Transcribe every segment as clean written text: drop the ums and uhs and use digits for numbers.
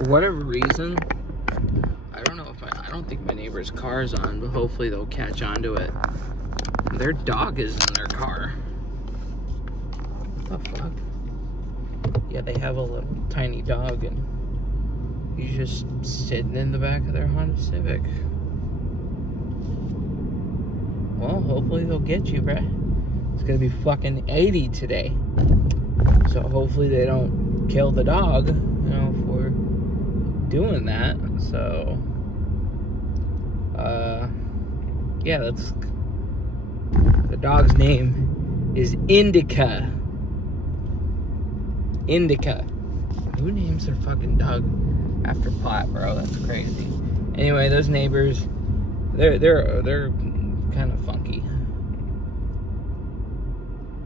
For whatever reason, I don't know if I don't think my neighbor's car is on, but hopefully they'll catch on to it. Their dog is in their car. What the fuck? Yeah, they have a little tiny dog, and he's just sitting in the back of their Honda Civic. Well, hopefully they'll get you, bruh. It's gonna be fucking 80 today. So hopefully they don't kill the dog, you know, for doing that. So, yeah, that's... The dog's name is Indica. Indica. Who names their fucking dog after pot, bro? That's crazy. Anyway, those neighbors, they're kind of funky.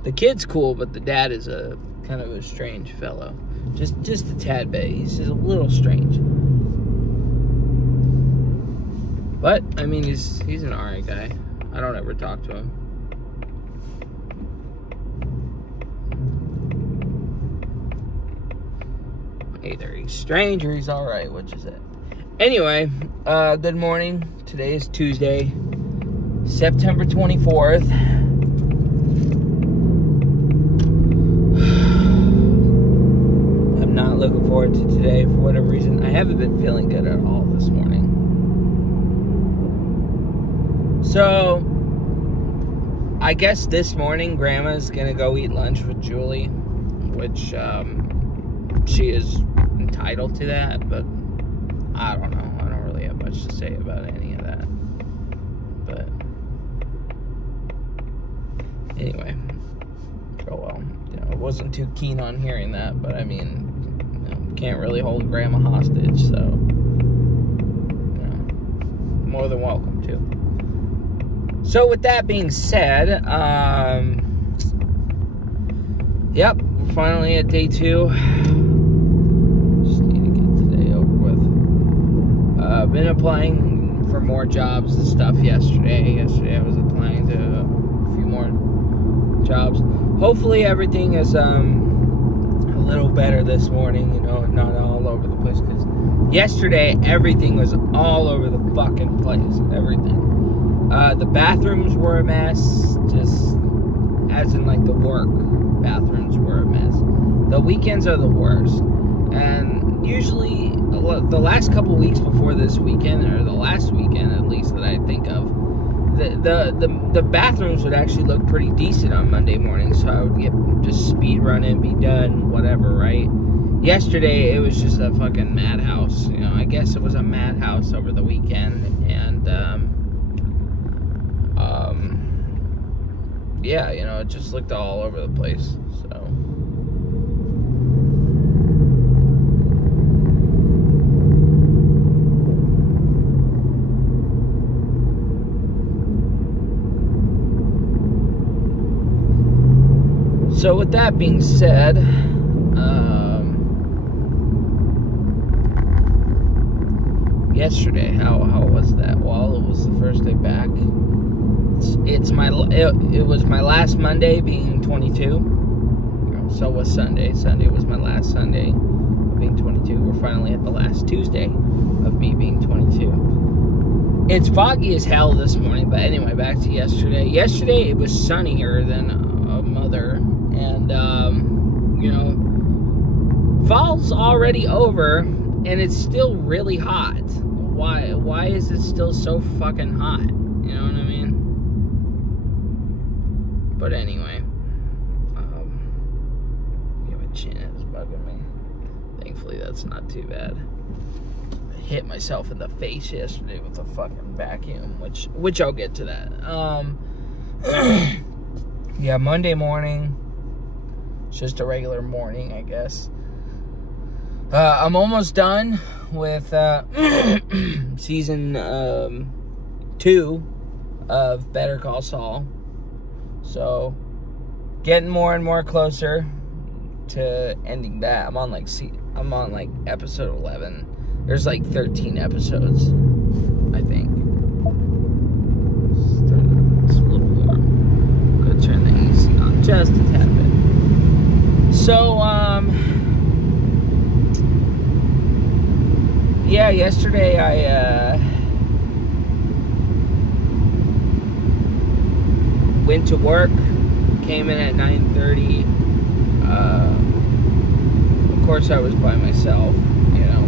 The kid's cool, but the dad is a kind of a strange fellow. Just a tad bit. He's just a little strange. But I mean, he's an alright guy. I don't ever talk to him. Either he's strange or he's alright, which is it. Anyway, good morning. Today is Tuesday, September 24th. I'm not looking forward to today for whatever reason. I haven't been feeling good at all this morning. So, I guess this morning Grandma's gonna go eat lunch with Julie, which, she is entitled to that, but I don't know. I don't really have much to say about any of that. But anyway, oh well. You know, I wasn't too keen on hearing that, but I mean, you know, can't really hold Grandma hostage, so you know, more than welcome to. So with that being said, yep, we're finally at day 2. Been applying for more jobs and stuff yesterday. Yesterday I was applying to a few more jobs. Hopefully everything is a little better this morning, you know, not all over the place, because yesterday everything was all over the fucking place. Everything. The bathrooms were a mess, just as in like the work bathrooms were a mess. The weekends are the worst. And usually, the last couple weeks before this weekend, or the last weekend at least that I think of, the bathrooms would actually look pretty decent on Monday morning, so I would get just speed run and be done, whatever, right? Yesterday, it was just a fucking madhouse. You know, I guess it was a madhouse over the weekend, and yeah, you know, it just looked all over the place, so... So with that being said, yesterday, how was that? Well, it was the first day back. It was my last Monday being 22. So was Sunday. Sunday was my last Sunday being 22. We're finally at the last Tuesday of me being 22. It's foggy as hell this morning, but anyway, back to yesterday. Yesterday it was sunnier than a mother. And, you know, fall's already over, and it's still really hot. Why is it still so fucking hot? You know what I mean? But anyway, yeah, my chin is bugging me. Thankfully, that's not too bad. I hit myself in the face yesterday with a fucking vacuum, which I'll get to that. Yeah, Monday morning. Just a regular morning, I guess. I'm almost done with season 2 of Better Call Saul. So, getting more and more closer to ending that. I'm on like episode 11. There's like 13 episodes, I think. It's a little warm. Go turn the AC on just a tad bit. yeah, yesterday I went to work, came in at 9:30. Of course, I was by myself, you know.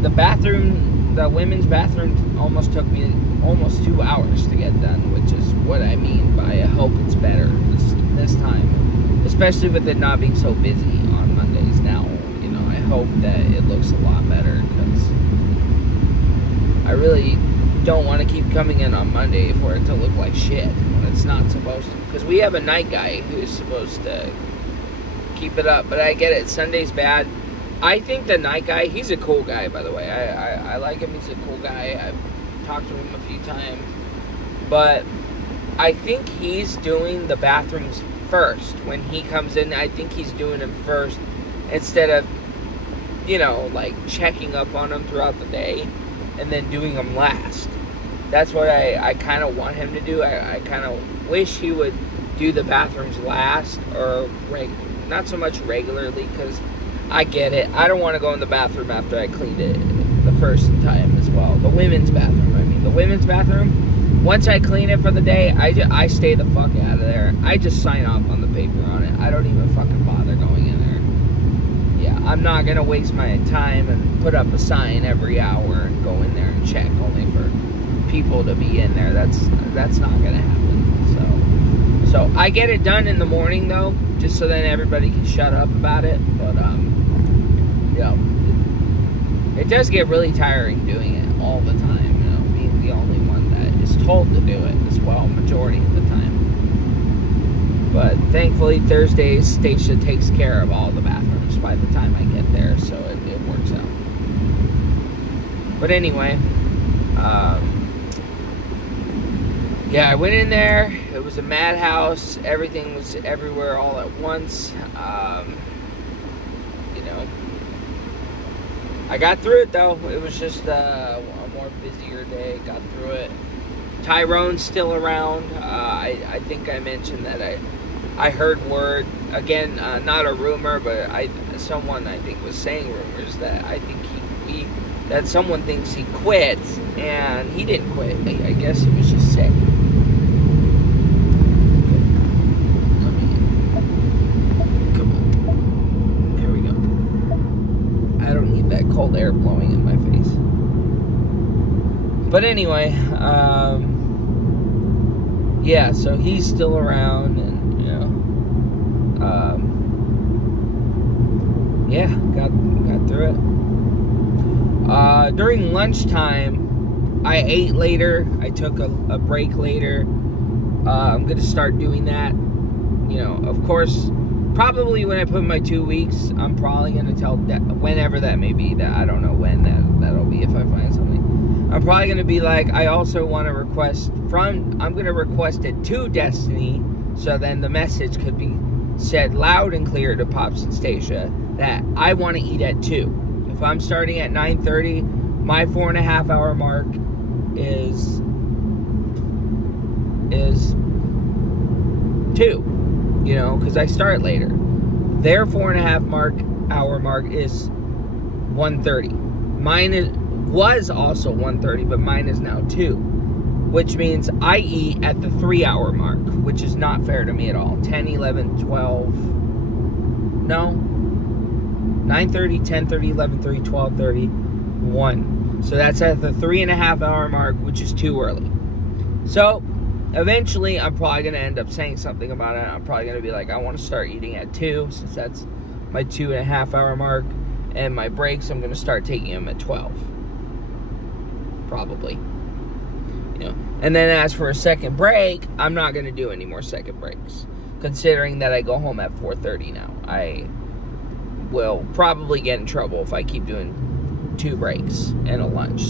The bathroom, the women's bathroom, almost took me almost 2 hours to get done, which is what I mean by I hope it's better this time, especially with it not being so busy on Mondays now. You know, I hope that it looks a lot better, because I really don't want to keep coming in on Monday for it to look like shit when it's not supposed to. Because we have a night guy who's supposed to keep it up, but I get it. Sunday's bad. I think the night guy, he's a cool guy, by the way. I like him. He's a cool guy. I've talked to him a few times. But I think he's doing the bathrooms first. When he comes in, I think he's doing them first instead of, you know, like checking up on them throughout the day and then doing them last. That's what I kind of want him to do. I kind of wish he would do the bathrooms last, or not so much regularly, because I get it. I don't want to go in the bathroom after I cleaned it the first time as well. The women's bathroom, I mean. The women's bathroom, once I clean it for the day, I stay the fuck out of there. I just sign off on the paper on it. I don't even fucking bother going in there. Yeah, I'm not going to waste my time and put up a sign every hour and go in there and check only for people to be in there. That's not going to happen. So I get it done in the morning, though, just so then everybody can shut up about it. But yeah, it does get really tiring doing it all the time, you know, being the only one that is told to do it as well, majority of the time. But thankfully, Thursdays, Stacia takes care of all the bathrooms by the time I get there, so it works out. But anyway, yeah, I went in there. It was a madhouse. Everything was everywhere all at once. You know, I got through it, though. It was just a more busier day. Got through it. Tyrone's still around. I think I mentioned that I heard word, again, not a rumor, but someone I think was saying rumors that I think that someone thinks he quit, and he didn't quit. I guess he was just sick. Cold air blowing in my face. But anyway, yeah, so he's still around, and you know, yeah, got through it. During lunchtime, I ate later. I took a break later. I'm gonna start doing that. You know, of course. Probably when I put my 2 weeks, I'm probably going to tell, whenever that may be, that I don't know when that'll be if I find something. I'm probably going to be like, I also want to request I'm going to request it to Destiny, so then the message could be said loud and clear to Pops and Stacia that I want to eat at 2. If I'm starting at 9:30, my 4.5 hour mark is 2. You know, because I start later. Their 4.5 hour mark is 1:30. Mine was also 1:30, but mine is now 2. Which means I eat at the 3 hour mark, which is not fair to me at all. 10, 11, 12, no. 9:30, 10:30, 11:30, 12:30, 1. So that's at the 3.5 hour mark, which is too early. So eventually, I'm probably going to end up saying something about it. I'm probably going to be like, I want to start eating at 2, since that's my 2.5 hour mark. And my breaks, I'm going to start taking them at 12. Probably. You know. And then as for a second break, I'm not going to do any more second breaks. Considering that I go home at 4:30 now. I will probably get in trouble if I keep doing 2 breaks and a lunch.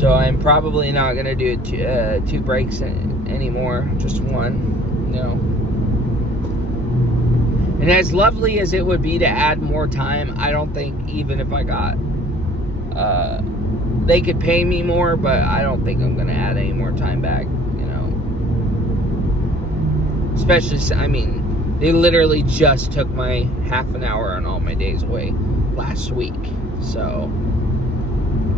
So I'm probably not going to do 2 breaks anymore, just 1, you know. And as lovely as it would be to add more time, I don't think even if I got, they could pay me more, but I don't think I'm going to add any more time back, you know. Especially, I mean, They literally just took my half an hour on all my days away last week. So,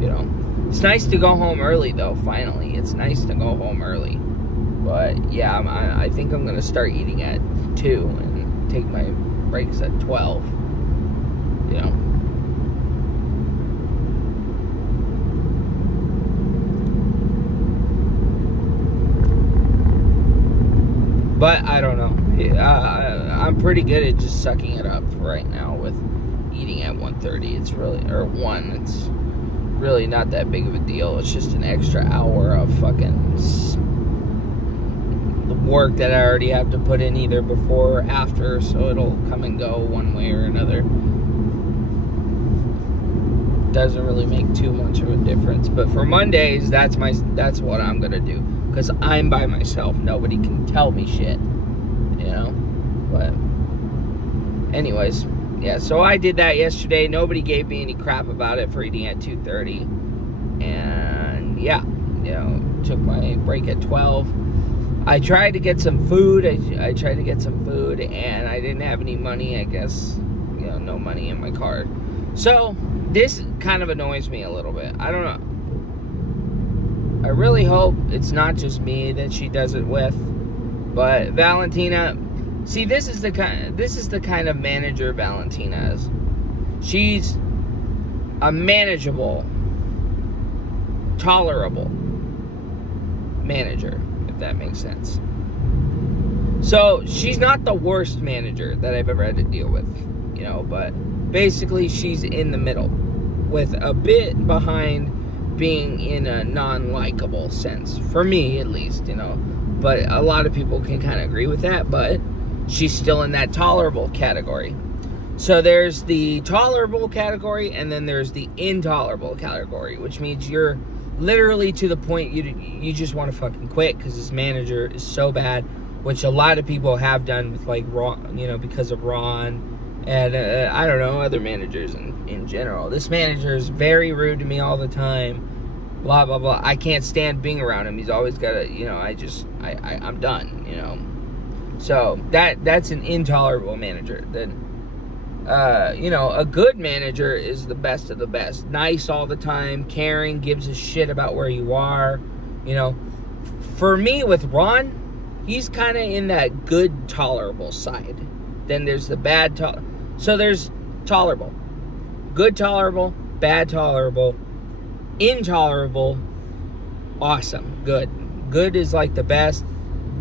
you know, it's nice to go home early, though, finally. It's nice to go home early. But, yeah, I think I'm going to start eating at 2 and take my breaks at 12. You know. But, I don't know. I'm pretty good at just sucking it up right now with eating at 1:30. It's really, or 1, it's really not that big of a deal. It's just an extra hour of fucking work that I already have to put in either before or after, so it'll come and go one way or another. Doesn't really make too much of a difference. But for Mondays, that's what I'm gonna do, because I'm by myself. Nobody can tell me shit, you know. But anyways, yeah, so I did that yesterday. Nobody gave me any crap about it for eating at 2:30. And yeah, you know, took my break at 12. I tried to get some food. I tried to get some food, and I didn't have any money, I guess. You know, no money in my card. So this kind of annoys me a little bit. I don't know. I really hope it's not just me that she does it with. But Valentina, see, this is the kind of manager Valentina is. She's a manageable, tolerable manager, if that makes sense. So she's not the worst manager that I've ever had to deal with, you know, but basically she's in the middle, with a bit behind being in a non-likable sense, for me at least, you know. But a lot of people can kind of agree with that, but she's still in that tolerable category. So there's the tolerable category, and then there's the intolerable category, which means you're literally to the point you just want to fucking quit because this manager is so bad, which a lot of people have done with, like, Ron, you know, because of Ron and I don't know, other managers in general. This manager is very rude to me all the time, blah blah blah. I can't stand being around him. He's always got to, you know, I'm done, you know. So that's an intolerable manager. Then you know, a good manager is the best of the best. Nice all the time, caring, gives a shit about where you are, you know. For me, with Ron, he's kind of in that good tolerable side. Then there's the bad so there's tolerable, good tolerable, bad tolerable, intolerable, awesome, good. Good is like the best,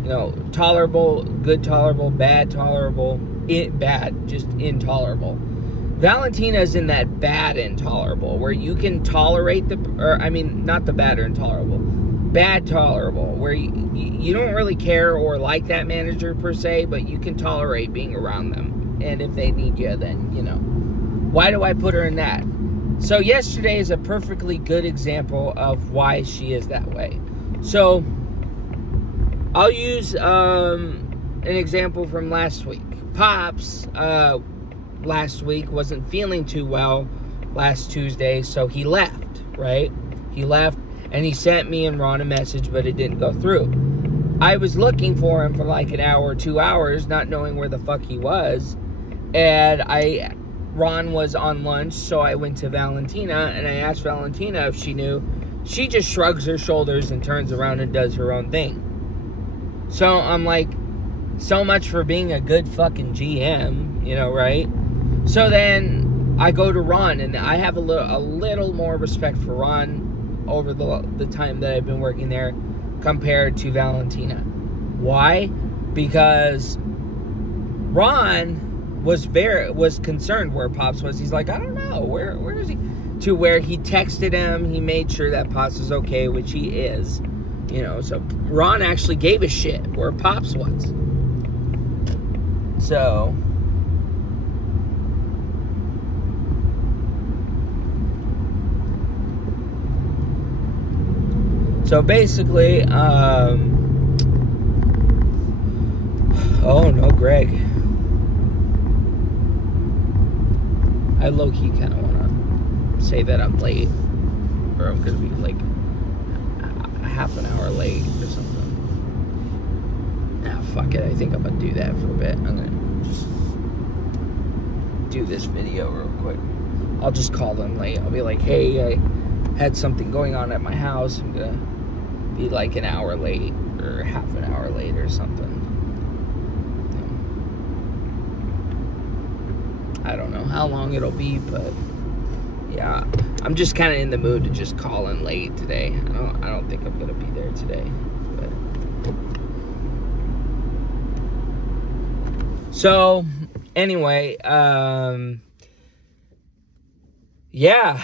you know. Tolerable, good tolerable, bad tolerable, bad, just intolerable. Valentina's in that bad intolerable, where you can tolerate not the bad or intolerable, bad tolerable, where you don't really care or like that manager per se, but you can tolerate being around them. And if they need you, then, you know. Why do I put her in that? So yesterday is a perfectly good example of why she is that way. So I'll use an example from last week. Pops last week wasn't feeling too well last Tuesday, so he left, right? He left, and he sent me and Ron a message, but it didn't go through. I was looking for him for like an hour or 2 hours, not knowing where the fuck he was, and Ron was on lunch, so I went to Valentina, and I asked Valentina if she knew. She just shrugs her shoulders and turns around and does her own thing. So I'm like, so much for being a good fucking GM, you know, right? So then I go to Ron, and I have a little more respect for Ron over the time that I've been working there compared to Valentina. Why? Because Ron was concerned where Pops was. He's like, I don't know, where is he? To where he texted him, he made sure that Pops was okay, which he is, you know. So Ron actually gave a shit where Pops was. So basically, oh no, Greg. I low-key kind of want to say that I'm late, or I'm going to be like half an hour late or something. Ah, fuck it. I think I'm gonna do that for a bit. I'm gonna just do this video real quick. I'll just call them late. I'll be like, hey, I had something going on at my house. I'm gonna be like an hour late or half an hour late or something. I don't know how long it'll be, but yeah, I'm just kind of in the mood to just call in late today. I don't think I'm gonna be there today. But so anyway, yeah,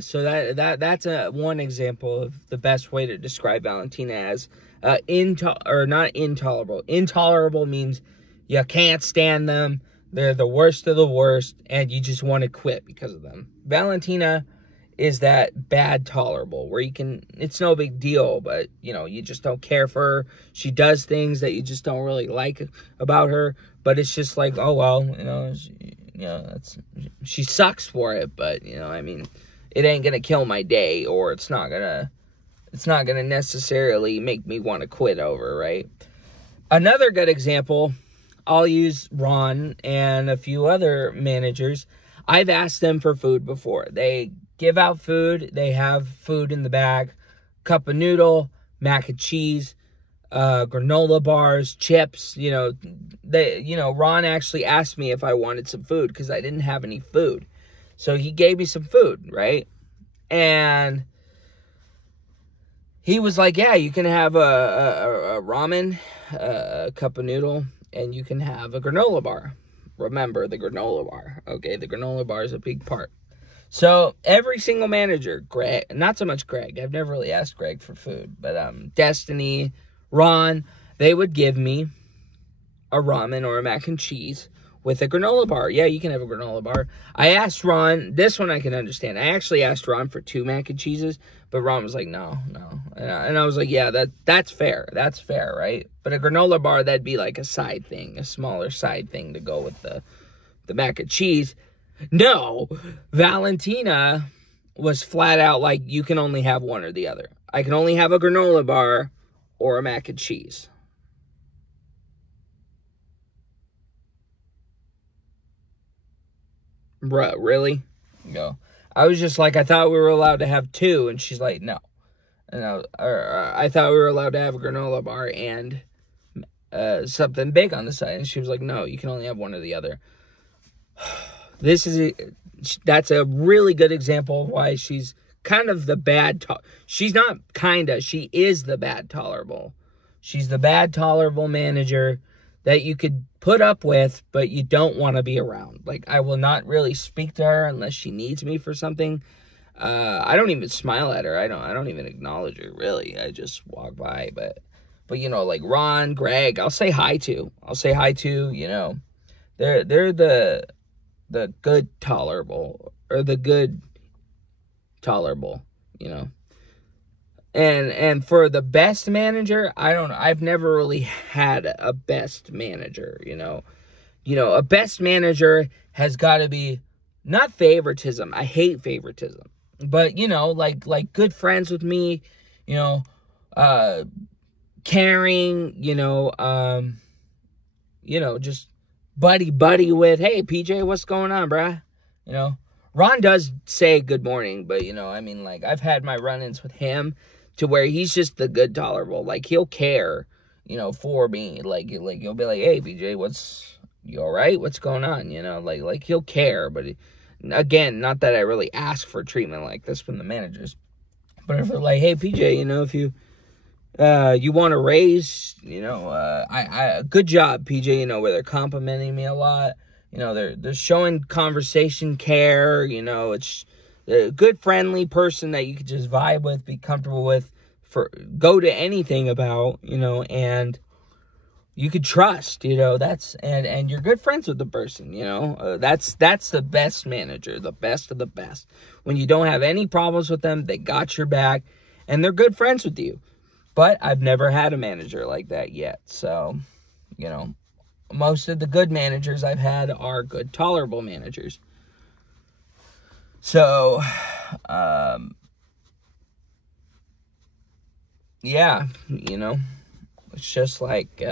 so that's one example of the best way to describe Valentina as not intolerable. Intolerable means you can't stand them. They're the worst of the worst, and you just want to quit because of them. Valentina is that bad tolerable, where it's no big deal, but, you just don't care for her. She does things that you just don't really like about her, but it's just like, oh, well, she sucks for it, but, it ain't gonna kill my day, or it's not gonna necessarily make me want to quit over, right? Another good example, I'll use Ron and a few other managers. I've asked them for food before. They give out food. They have food in the bag, cup of noodle, mac and cheese, granola bars, chips. Ron actually asked me if I wanted some food because I didn't have any food. So he gave me some food, right? And he was like, yeah, you can have a ramen, a cup of noodle, and you can have a granola bar. Remember the granola bar, okay? The granola bar is a big part. So every single manager, Greg, not so much Greg, I've never really asked Greg for food, but Destiny, Ron, they would give me a ramen or a mac and cheese with a granola bar. Yeah, you can have a granola bar. I asked Ron, this one I can understand. I actually asked Ron for 2 mac and cheeses, but Ron was like, no. And I was like, yeah, that's fair. That's fair, right? But a granola bar, that'd be like a side thing, a smaller side thing to go with the mac and cheese. No, Valentina was flat out like, you can only have one or the other. I can only have a granola bar or a mac and cheese. Bruh, really? No. I was just like, I thought we were allowed to have 2, and she's like, no. And I thought we were allowed to have a granola bar and something big on the side, and she was like, no, you can only have one or the other. That's a really good example of why she's kind of the bad, she's not kinda, she is the bad tolerable. She's the bad tolerable manager that you could put up with, but you don't want to be around. Like, I will not really speak to her unless she needs me for something. I don't even smile at her. I don't even acknowledge her, really. I just walk by, but like Ron, Greg, I'll say hi to. They're the good tolerable, or the good tolerable, And for the best manager, I don't know. I've never really had a best manager, A best manager has got to be not favoritism. I hate favoritism. But, like good friends with me, caring, just buddy with, hey, PJ, what's going on, bruh? Ron does say good morning, but, I've had my run-ins with him to where he's just the good tolerable. Like, he'll care, for me. Like he'll be like, hey, PJ, you all right? What's going on? Like he'll care. But again, not that I really ask for treatment like this from the managers. But if they're like, hey, PJ, if you want to raise, good job, PJ, where they're complimenting me a lot. They're showing conversation care. It's a good, friendly person that you could just vibe with, be comfortable with, go to anything about, and you could trust, and you're good friends with the person, that's the best manager, the best of the best. When you don't have any problems with them, they got your back, and they're good friends with you. But I've never had a manager like that yet. So, most of the good managers I've had are good, tolerable managers. So, yeah, it's just like,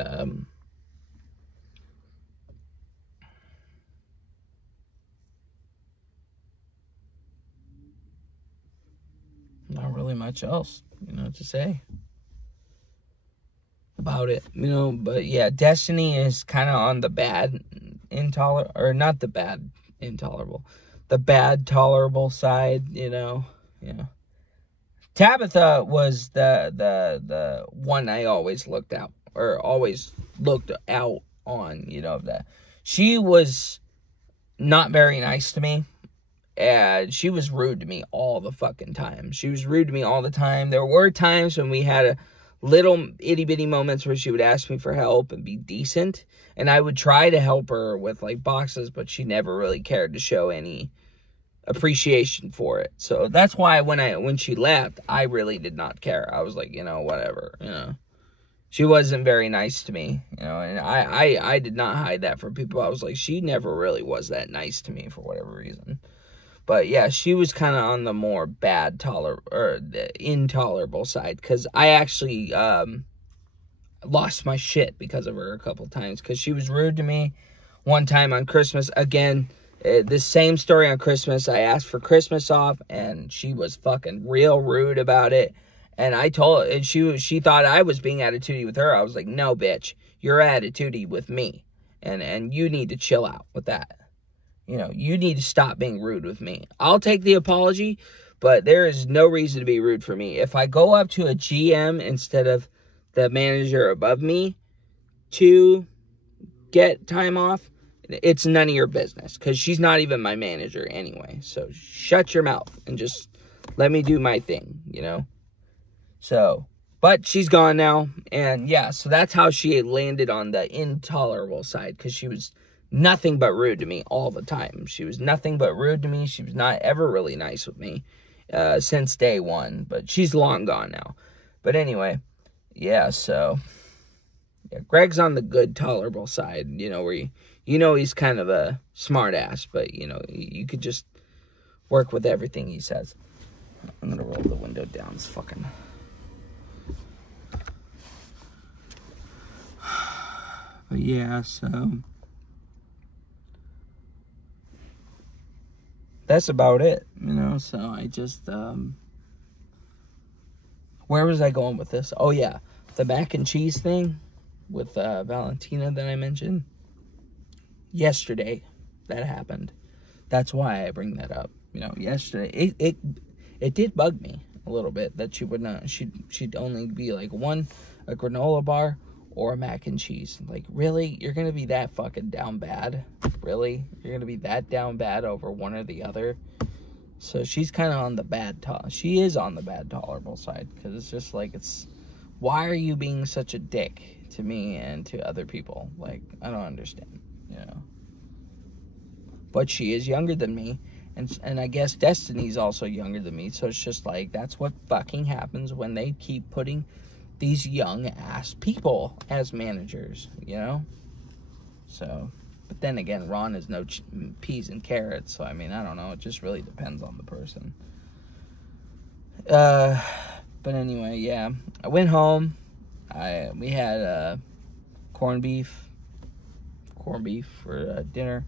not really much else, to say about it, but yeah, Destiny is kind of on the bad or not the bad intolerable, the bad tolerable side, yeah. Tabitha was the one I always looked out on, that she was not very nice to me. And she was rude to me all the fucking time. She was rude to me all the time. There were times when we had a little itty-bitty moments where she would ask me for help and be decent. And I would try to help her with, like, boxes, but she never really cared to show any appreciation for it. So that's why when she left, I really did not care. I was like, whatever, She wasn't very nice to me, and I did not hide that from people. I was like, she never really was that nice to me for whatever reason. But yeah, she was kind of on the more the intolerable side, because I actually lost my shit because of her a couple times, because she was rude to me. One time on Christmas, again, the same story on Christmas. I asked for Christmas off, and she was fucking real rude about it. And I told her, and she thought I was being attitudey with her. I was like, no, bitch, you're attitudey with me, and you need to chill out with that. You need to stop being rude with me. I'll take the apology, but there is no reason to be rude for me. If I go up to a GM instead of the manager above me to get time off, it's none of your business, because she's not even my manager anyway. So shut your mouth and just let me do my thing, So, but she's gone now, and yeah, so that's how she landed on the intolerable side, because she was nothing but rude to me all the time. She was nothing but rude to me. She was not ever really nice with me since day one, but she's long gone now. But anyway, yeah, so yeah, Greg's on the good tolerable side, where he's kind of a smart ass, but you could just work with everything he says. I'm gonna roll the window down. It's fucking... But yeah, so that's about it, so I just, where was I going with this? Oh yeah, the mac and cheese thing with Valentina that I mentioned yesterday, that happened. That's why I bring that up. Yesterday, it did bug me a little bit that she'd only be like a granola bar or a mac and cheese. Like, really? You're gonna be that fucking down bad? Really? You're gonna be that down bad over one or the other? So she's kind of on the she is on the bad tolerable side, because it's just like, why are you being such a dick to me and to other people? Like, I don't understand, But she is younger than me, and I guess Destiny's also younger than me, so it's just like, that's what fucking happens when they keep putting these young-ass people as managers, So, but then again, Ron is no peas and carrots, so, I mean, I don't know. It just really depends on the person. But anyway, yeah. I went home. We had corned beef for dinner.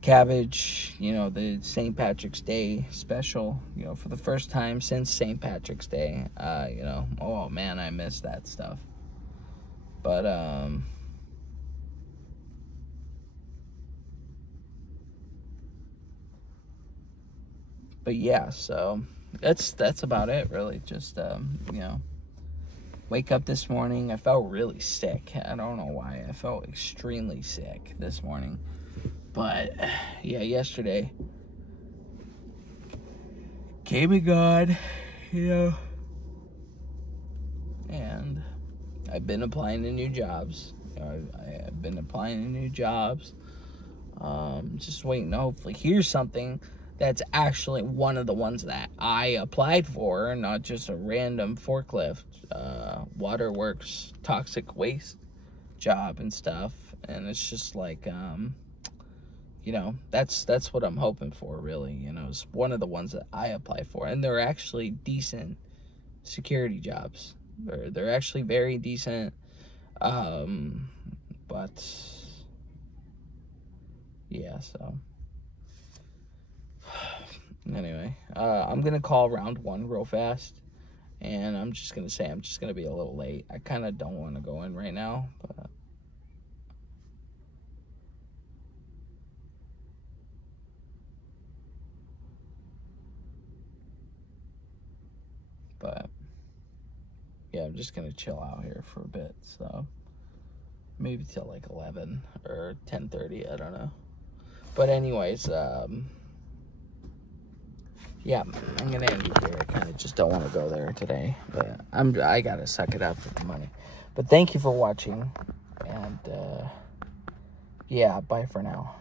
Cabbage, the St. Patrick's Day special, for the first time since St. Patrick's Day. Oh man, I miss that stuff. But yeah, so that's about it, really. Just wake up this morning. I felt really sick. I don't know why. I felt extremely sick this morning. But yeah, yesterday came and gone, and I've been applying to new jobs. I've been applying to new jobs. Just waiting to hopefully hear something that's actually one of the ones that I applied for, not just a random forklift, waterworks, toxic waste job and stuff. And it's just like, that's what I'm hoping for, really. It's one of the ones that I apply for, and they're actually decent security jobs. They're actually very decent. But yeah, so anyway, I'm gonna call round 1 real fast, and I'm just gonna say I'm just gonna be a little late. I kind of don't want to go in right now, but yeah, I'm just gonna chill out here for a bit, so maybe till like 11 or 10:30, I don't know. But anyways, yeah, I'm gonna end it here. I kind of just don't want to go there today, but I gotta suck it up for the money. But thank you for watching, and yeah, bye for now.